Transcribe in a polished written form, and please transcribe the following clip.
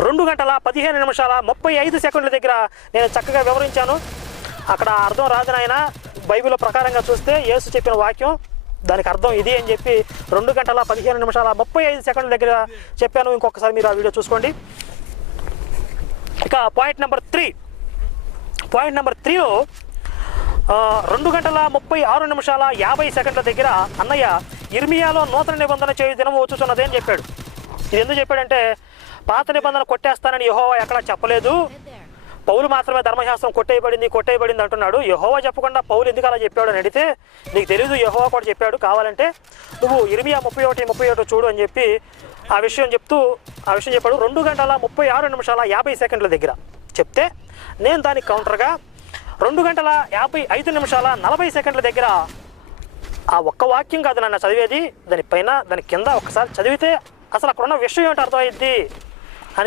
2 గంటల 15 నిమిషాల 35 సెకండ్ల దగ్గర నేను చక్కగా వివరించాను. అక్కడ అర్థం రాదు నాయన, బైబిల్ ప్రకారంగా చూస్తే యేసు చెప్పిన వాక్యం దానికి అర్థం ఇది అని చెప్పి 2 గంటల 15 నిమిషాల 35 సెకండ్ల దగ్గర చెప్పాను. ఇంకొకసారి మీరు ఆ వీడియో చూసుకోండి. ఇక పాయింట్ నెంబర్ 3లో 2 గంటల 36 నిమిషాల 50 సెకండ్ల దగ్గర అన్నయ్య ఇర్మియాలో నూతన నిబంధన చేయు దినం వచ్చుచున్నది అని చెప్పాడు. ఇది ఎందుకు చెప్పాడంటే, పాత నిబంధన కొట్టేస్తానని యెహోవా ఎక్కడా చెప్పలేదు, పౌలు మాత్రమే ధర్మశాస్త్రం కొట్టేయబడింది అంటున్నాడు. యెహోవా చెప్పకుండా పౌలు ఎందుకు అలా చెప్పాడు అని అడిగితే, నీకు తెలీదు, యెహోవా కూడా చెప్పాడు, కావాలంటే నువ్వు ఇర్మియా 31 చూడు అని చెప్పి ఆ విషయం చెప్పాడు. 2 గంటల 36 నిమిషాల 50 సెకండ్ల దగ్గర చెప్తే, నేను దానికి కౌంటర్గా 2 గంటల 55 నిమిషాల 40 సెకండ్ల దగ్గర ఆ ఒక్క వాక్యం కాదు నన్ను చదివేది, దానిపైన దాని కింద ఒక్కసారి చదివితే అసలు అక్కడ ఉన్న విషయం ఏంటో అర్థమైద్ది.